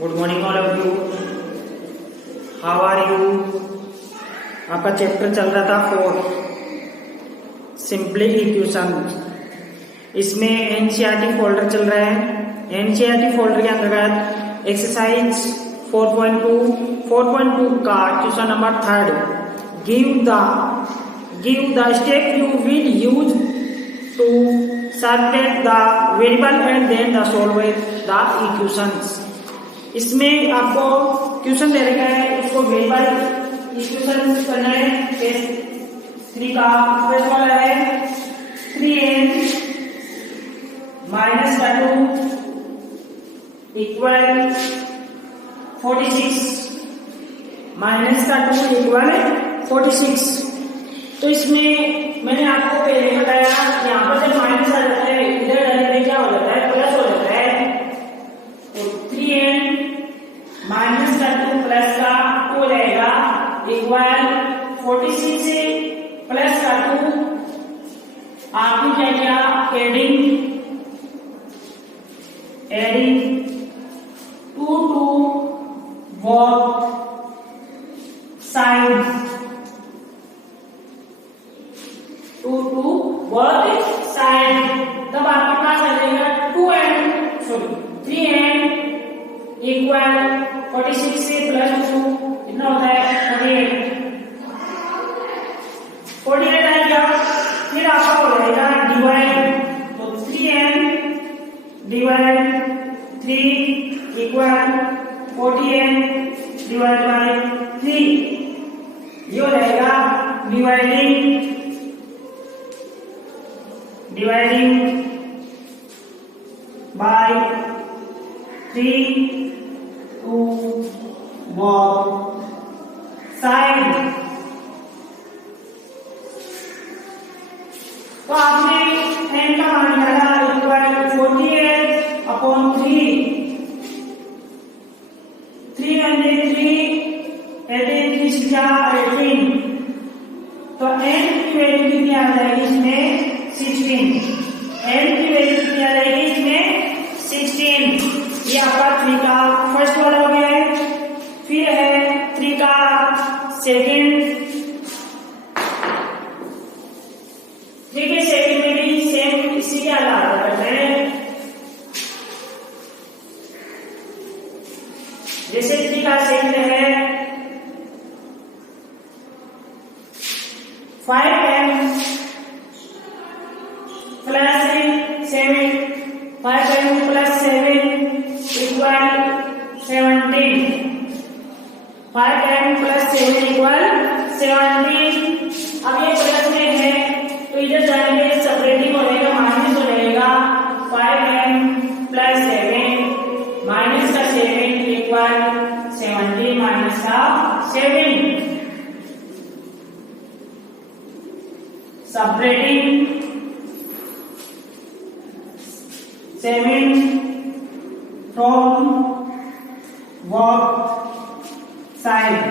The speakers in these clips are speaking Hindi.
Good morning all of you. How are you? आपका चैप्टर चल रहा था 4 सिंपली इक्वेशन। इसमें एनसीईआरटी फोल्डर चल रहा है। एनसीईआरटी फोल्डर के अंतर्गत एक्सरसाइज 4.2 का question number 3 give the step you will use to separate the variable and then the solve the equations. इसमें आपको क्वेश्चन दे रखा है, उसको वेरिएबल इक्वेशन करना है। केस 3 का फर्स्ट वाला है 3n माइनस का 2 इक्वल 46 माइनस का 2 इक्वल 46। तो इसमें मैंने आपको पहले बताया, यहाँ पर जब माइनस आ जाता है इधर डायरेक्टली क्या हो जाता है, प्लस हो जाता है। तो 3n माइनस का 2 प्लस का 2 रहेगा इक्वल 46 से प्लस का 2 आपने क्या किया, adding 2 to both sides, 2 to both sides। तब आपके पास आ जाएगा 3n इक्वल 46 से प्लस 2 कितना होता है 48 आ गया। फिर आपका हो जाएगा डिवाइड, तो 3n divide 3 equal 48 divide by 3। ये हो जाएगा dividing bye 3 to both sides। तो आपने n का मान निकाला इक्वल 48 अपॉन 3 18। तो n की वैल्यू कितनी आ जाएगी इसमें 16। n की वैल्यू कितनी आ जाएगी इसमें 16। ये आपका 3 का फर्स्ट वाला हो गया है। फिर है 3 का सेकंड। 3 के सेकंड में भी सेम इसी के आधार पर करते हैं। जैसे 3 का सेकंड है 5m plus 7 5m plus 7 equal 17। 5m plus 7 equal 17। अब ये प्लस में है तो इधर जाएंगे सेपरेटिंग हो जाएगा, माइनस हो जाएगा 5m प्लस 7 माइनस का 7 इक्वल 17 माइनस का 7। Separating 7 from both side।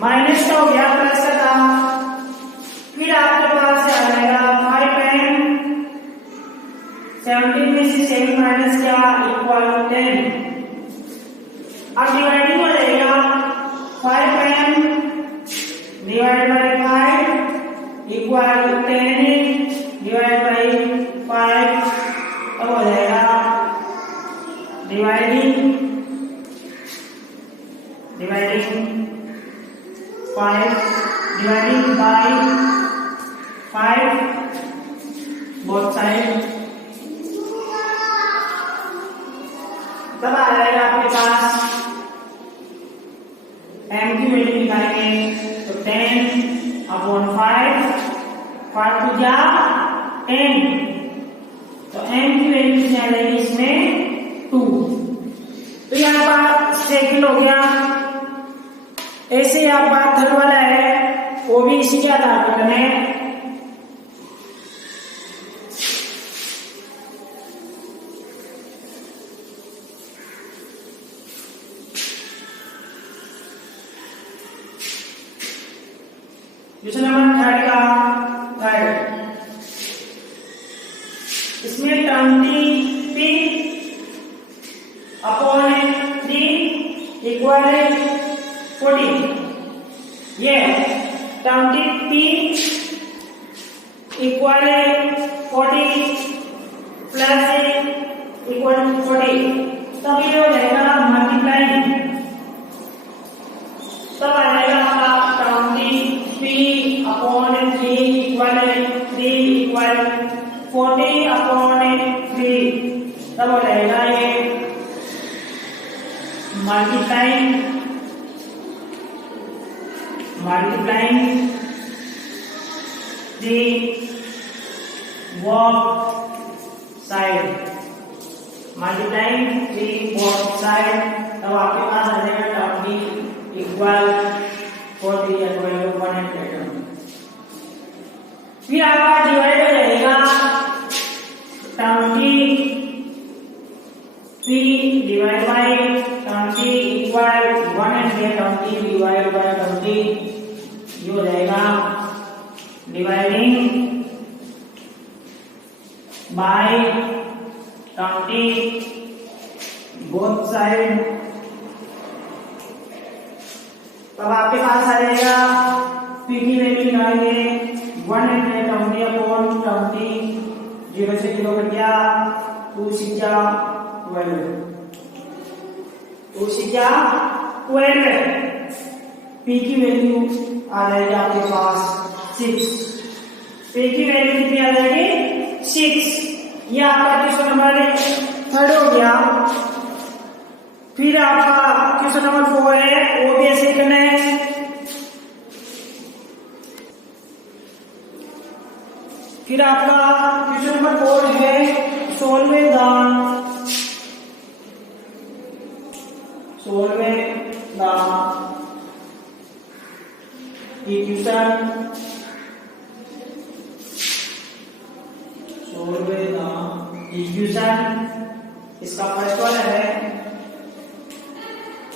Minus का हो गया, प्लस का था। फिर आपके पास आ जाएगा 5m 17 में से 7 माइनस क्या इक्वल 10। अब डिवाइडिंग हो जाएगा 5m divide by 5 equal 10 divide by 5। अब हो जाएगा dividing 5 dividing by 5 both side. तब आ जाएगा आपके पास m की वैल्यू निकालेंगे तो 10 अपॉन 5 टू जा 10। तो m की वैल्यू कितनी आ जाएगी इसमें 2। तो यहाँ पर सेकंड हो गया। ऐसे आपका थर्ड वाला है, वो भी इसी के आधार पर करना है। क्वेश्चन नंबर 3 का इसमें 20p अपॉन 3 इक्वल 40। ये 23 इक्वल 40 प्लस इक्वल 40, तब ये हो जाएगा मल्टीप्लाइंग, तब आ जाएगा आपका 23 अपॉन 3 इक्वल 3 इक्वल 40 अपॉन 3, तब हो जाएगा ये multiplying the both side, multiplying the both side, तब आपके पास आ जाएगा 20 इक्वल 40 इक्वल 100। फिर आपका डिवाइड हो जाएगा 23 divide by 20 equal 120 divide by 20, ये हो जाएगा डिवाइडिंग बाय 20 बोथ साइड, तब आपके पास आ जाएगा पी की वैल्यू निकालेंगे 120 अपॉन 20, 0 से 0 कट गया, 2 6 12, 2 6 12, पी की वैल्यू आ जाएगी आपके पास 6, पी की वैल्यू कितनी आ जाएगी 6। ये आपका क्वेश्चन नंबर 3 हो गया। फिर आपका क्वेश्चन नंबर 4 है, वो भी ऐसे करना है। फिर आपका क्वेश्चन नंबर 4 है सोल्व द इक्वेशन, इसका फर्स्ट वाला है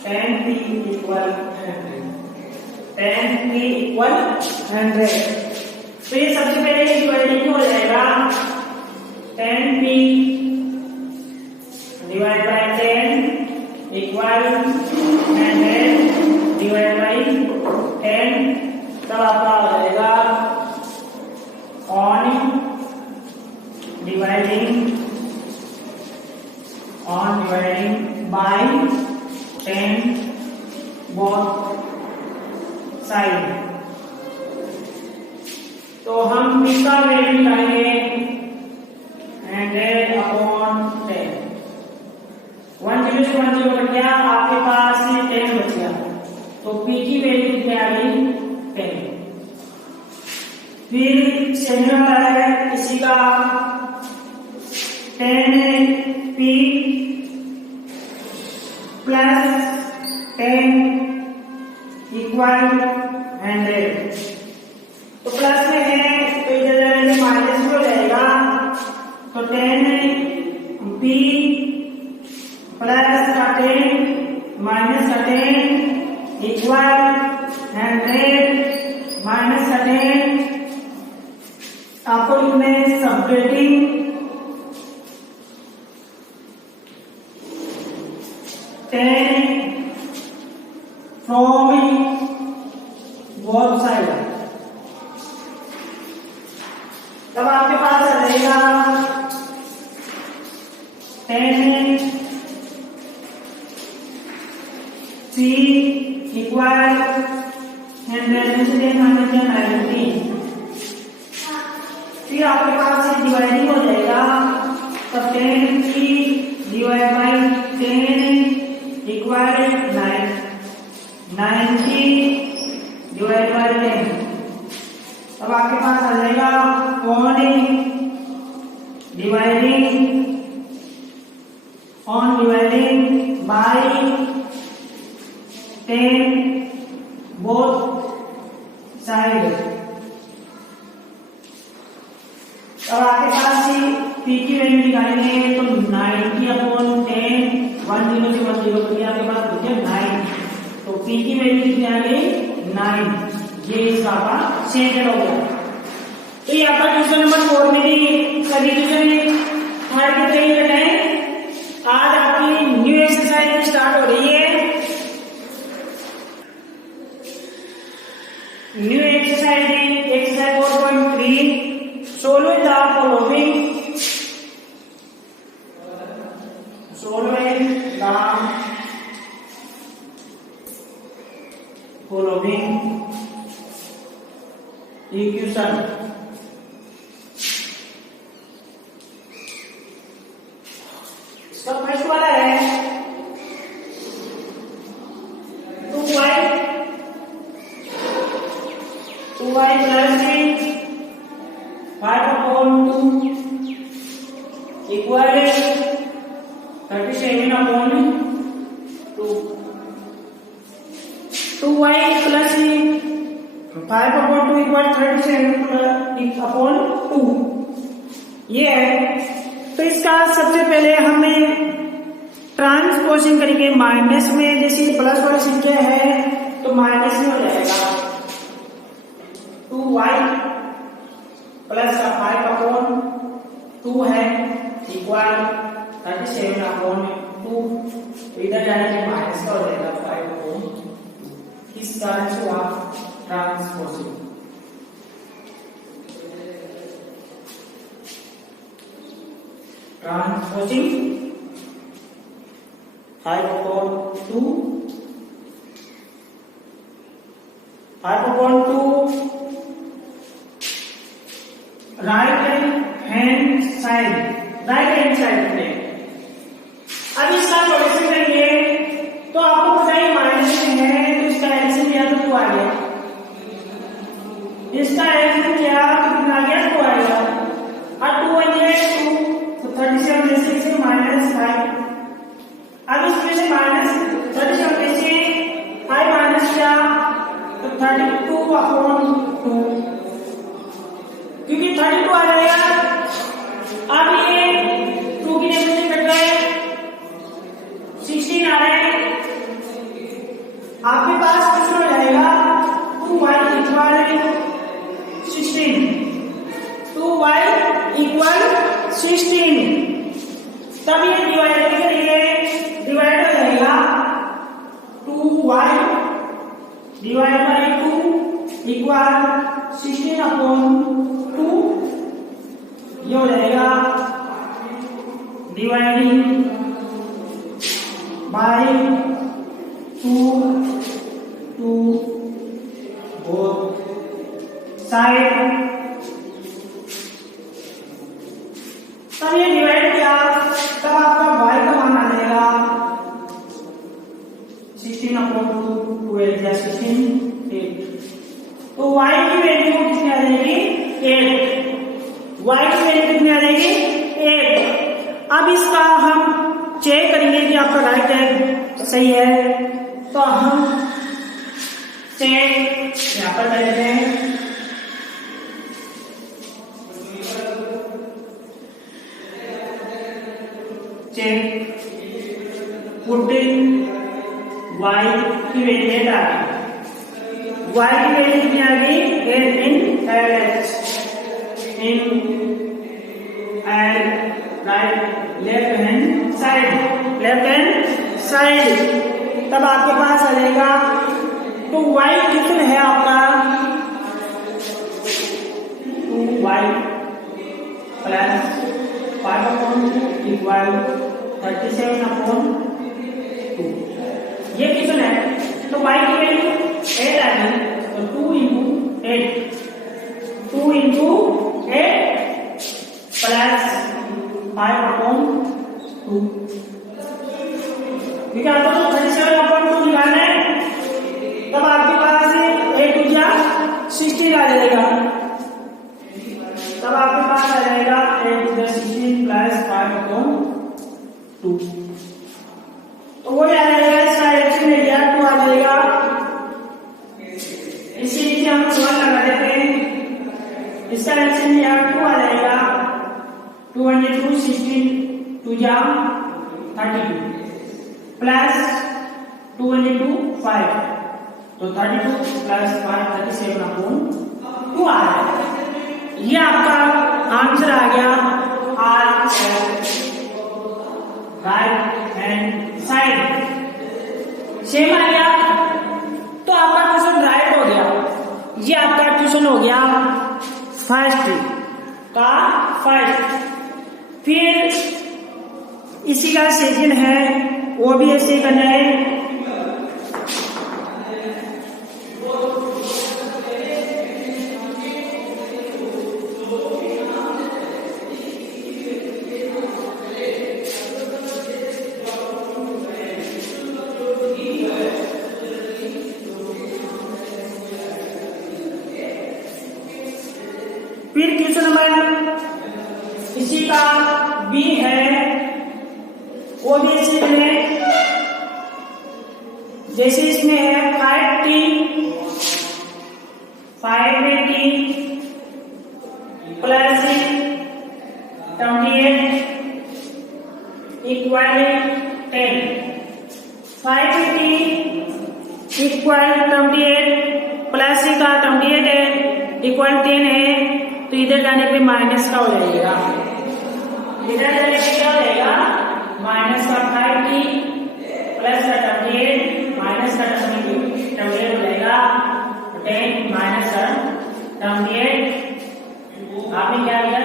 10p इक्वल 100। तो ये सबसे पहले डिवाइडिंग हो जाएगा 10p divide by 10 equal 100 divide by 10, तब आपका हो जाएगा on dividing by 10 both side. तो हम इसका वैल्यू निकालेंगे 100 अपॉन 10, 10 से 10 कट गया, आपके पास 10 बच गया, तो पी की वैल्यू कितनी आ गई 10। फिर सेकंड वाला है इसी का 10p प्लस 10 इक्वल 100, तो प्लस में है तो इधर माइनस में हो जाएगा, तो 10p प्लस का 10 माइनस का 10 इक्वल 100 माइनस का 10, आपको लिखना है सबट्रैक्टिंग 10 फ्रॉम बोथ साइड, तब आपके पास आ जाएगा 10c इक्वल 190। फिर आपके पास डिवाइडिंग हो जाएगा, तब 10c divide by 10 equal 9, 9c divide by 10, अब आपके पास आ जाएगा on dividing by 10 both side. अब आपके पास पी की वैल्यू निकालेंगे तो 90 अपॉन 10, 10 से 10 करिए, आपके पास बचे 9, तो पी की वैल्यू कितनी आ गई 9। ये इसका सेकंड हो गया। तो ये आपका क्वेश्चन नंबर 4 में भी सभी क्वेश्चन हर के तरीके बताए। आज आपकी न्यू एक्सरसाइज सॉल्यूशन। इसका फर्स्ट वाला है 2y plus 5/2 equal 37/2 2y plus 5/2 equal 37/2 ये है। तो इसका सबसे पहले हमें ट्रांसपोजिंग करके माइनस में, जैसे प्लस वाली संख्या है तो माइनस में हो जाएगा 2y प्लस 5/2 है इक्वल 37/2। इधर जाने के माइनस का हो जाएगा 5/2। इस कारण से हुआ transposing. Transposing 5/2 right hand side में। अब इसका सॉल्यूशन करेंगे तो आपको पता है माइनस में है तो इसका एलसीएम लिया तो 2 आ गया। इसका एलसीएम लिया तो कितना आ गया 2 आ गया। और 2 1 2 तो 37 में से -5। अब इसमें से -37 में से 5 माइनस किया तो 32/2 क्योंकि 32 आ जाएगा। अब ये 2 की जगह से कट गए 16 आ रहे हैं। आपके पास कुछ हो जाएगा 2y इक्वल 16 2y इक्वल 16। तब ये डिवाइड करेंगे, डिवाइड हो जाएगा 2y डिवाइड बाय 2 इक्वल 16/2। ये हो जाएगा डिवाइडिंग बाय 2 बोथ साइड। तब ये डिवाइड किया तब आपका y का मान आ जाएगा 16/2 12 या 16 8। तो y की वैल्यू कितनी आ जाएगी 8। y की वैल्यू कितनी आ जाएगी 8। अब इसका हम चेक करेंगे कि आपका राइट है सही है। तो हम चेक यहां पर कर लेते हैं। चेक पुटिंग y की वैल्यू 8 आ गई। y की वैल्यू कितनी आ गई 8 इन LH in and right left hand side. तब आपके पास आ जाएगा तो y कितना है आपका 2y प्लस 5/2 इक्वल 37/2। ये कितना है तो y की वैल्यू 8 आ गई। तो 2 into 8 प्लस 5/2। ठीक है, आपको 37/2 निकालना है। तब आपके पास 8 × 16 आ जाएगा। तब आपके पास आ जाएगा 8 × 16 प्लस 5/2। तो वो आ जाएगा इसका एलसीएम में 2 आ जाएगा। इसी नीचे हम 12 लगा देते हैं। इसका एलसीएम 2 आ जाएगा। 2 × 2 16 2 × 32 प्लस 2 × 2 5 तो 32 प्लस 5 37/2 आ रहा है। ये आपका आंसर आ गया our right hand side. Same आ गया तो आपका क्वेश्चन राइट हो गया। ये आपका क्वेश्चन हो गया फर्स्ट। फिर इसी का सेकंड है वो भी ऐसे करना है। का बी है वो भी इसी में, जैसे इसमें है 5t, 5 में t plus 28 equal 10, 5t equal 28 plus का 28 है इक्वल 10 है, तो इधर जाने पे माइनस का हो जाएगा, इधर जाने पे क्या हो जाएगा माइनस का 5t प्लस का 28 माइनस का 28 हो जाएगा 10 माइनस का 28। आपने क्या किया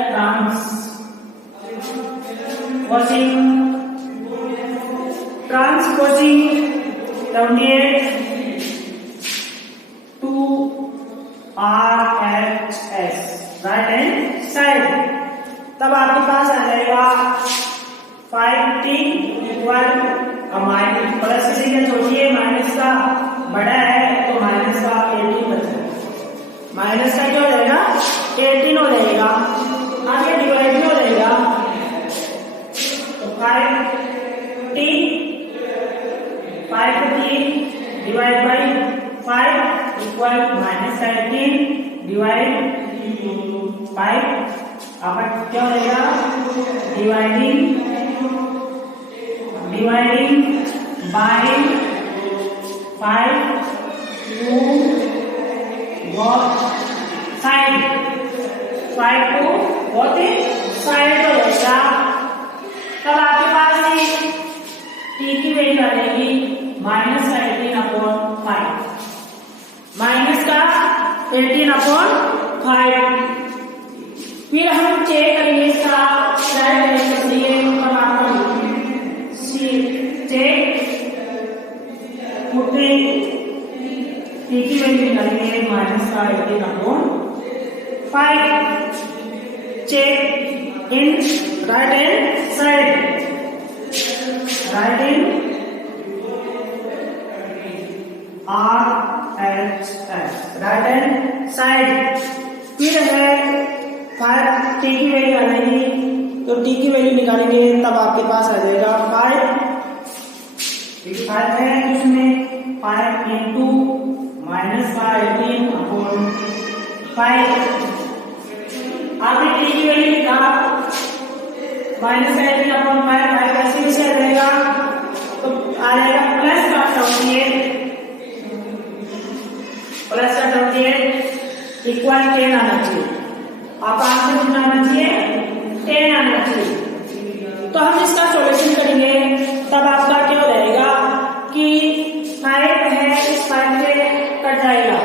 transposing 28 to RHS right hand side, तब आपके पास आ जाएगा 5t इक्वल माइनस प्लस किसी का छोड़िए माइनस का बड़ा है तो माइनस का 18 बचा, माइनस का क्या हो जाएगा 18 हो जाएगा, आगे डिवाइड भी हो जाएगा तो 5t divide by 5 equal minus 18 divide 5, अब क्या हो जाएगा dividing by 5 to both side, 5 to both side हो जाएगा, तब आपके पास t की वैल्यू आ जाएगी माइनस 18/5, माइनस का 18/5। फिर हम चेक करेंगे इसका t की वैल्यू निकालेंगे माइनस का 18/5, check in right hand side, right in RHS right hand side. फिर है 5 t की वैल्यू आ जाएगी, तो t की वैल्यू निकालेंगे तब आपके पास आ जाएगा 5 है इसमें 5 इंटू माइनस का 18/5, आपने t की वैल्यू लिखा माइनस 18/5 कैसे से आ जाएगा तो आ जाएगा प्लस का 28 इक्वल 10 आना चाहिए, आप आंसर कितना आना चाहिए 10 आना चाहिए। तो हम इसका सॉल्यूशन करेंगे तब आपका क्या हो जाएगा कि 5 है इस 5 से कट जाएगा,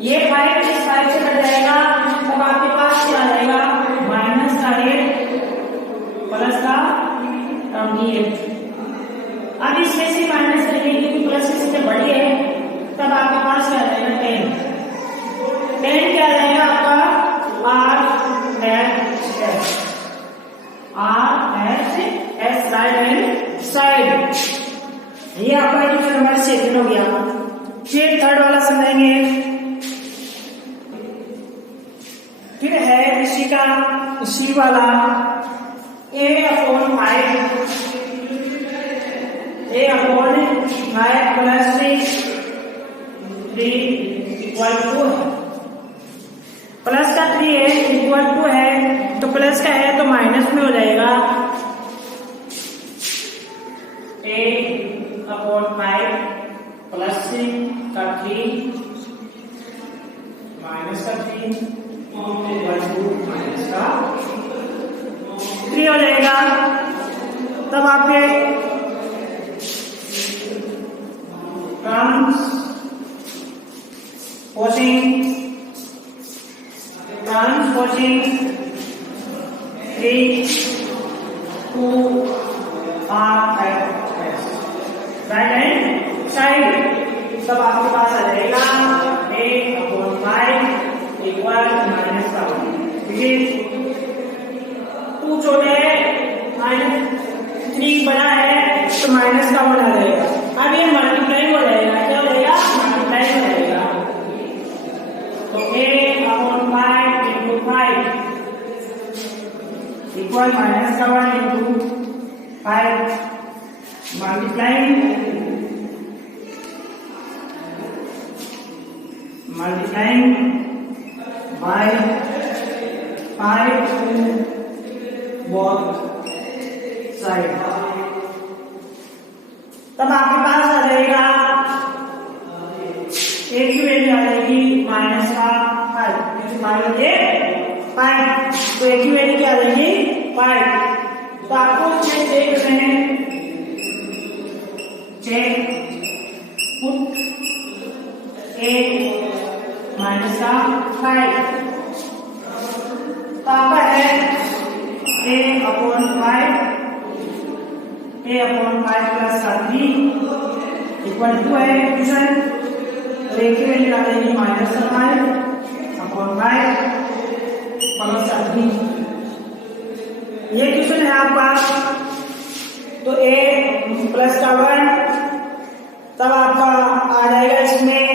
ये 5 इस 5 से कट जाएगा, तब आपके पास क्या आ जाएगा माइनस का 8 प्लस का 28। अब इसमें से माइनस करेंगे क्योंकि प्लस इससे बड़ी है, तब आपके पास क्या आ जाएगा 10 क्या आ जाएगा आपका RHS राइट हैंड साइड। ये आपका क्वेश्चन नंबर 7 हो गया। फिर थर्ड वाला समझेंगे, फिर है इसी का इसी वाला A/5 प्लस 3 इक्वल 2 है, प्लस का 3 है इक्वल 2 है, तो प्लस का है तो माइनस में हो जाएगा A/5 प्लस का 3 माइनस का 3 इक्वल 2 माइनस का 3 हो जाएगा। तब आपके transposing 3 to RHS right hand side, तब आपके पास आ जाएगा A/5 इक्वल माइनस का 2 छोटे -3 बड़ा है तो माइनस का 1 आ जाएगा। अब ये मल्टीप्लाई हो जाएगा, क्या हो जाएगा मल्टीप्लाई हो जाएगा, तो A/5 × 5 equal -7 into 5 multiplying by 5 to both side। तब आपके पास आ जाएगा एक की वैल्यू आ जाएगी -5 क्योंकि 5 होते 5 तो एक की वैल्यू क्या आ जाएगी 5। तो आपको चेक देख रहे हैं चेक पुट a -5 तो आपका है a/5 प्लस 3 इक्वल टू है क्वेश्चन तो एक की वैल्यू आ जाएगी -5/5 प्लस 3। ये क्वेश्चन है आपका। तो a प्लस का 1 तब आपका आ जाएगा इसमें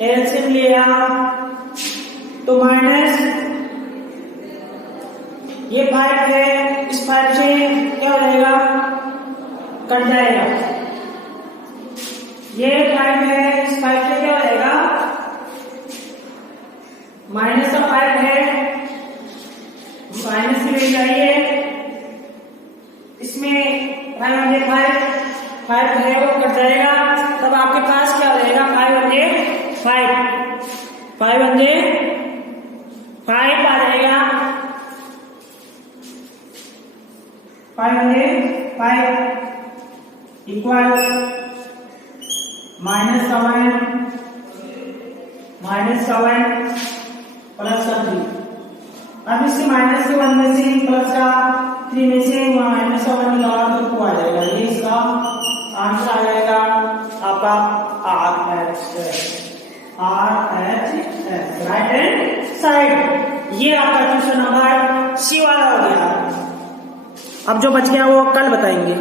एलसीएम लिया तो माइनस ये 5 है इस 5 से क्या हो जाएगा कट जाएगा। ये 5 है इस 5 से क्या हो जाएगा माइनस का 5 है माइनस की वैल्यू चाहिए इसमें 5 है वो कट जाएगा। तब आपके पास क्या हो जाएगा 5 आ जाएगा 5 इक्वल -7 प्लस 3। अब इसे -1 में से प्लस का 3 में से -7 में लगा तो आ जाएगा। ये इसका आंसर आ जाएगा आपका RH राइट हैंड साइड। ये आपका क्वेश्चन नंबर सी वाला हो गया। अब जो बच गया वो कल बताएंगे।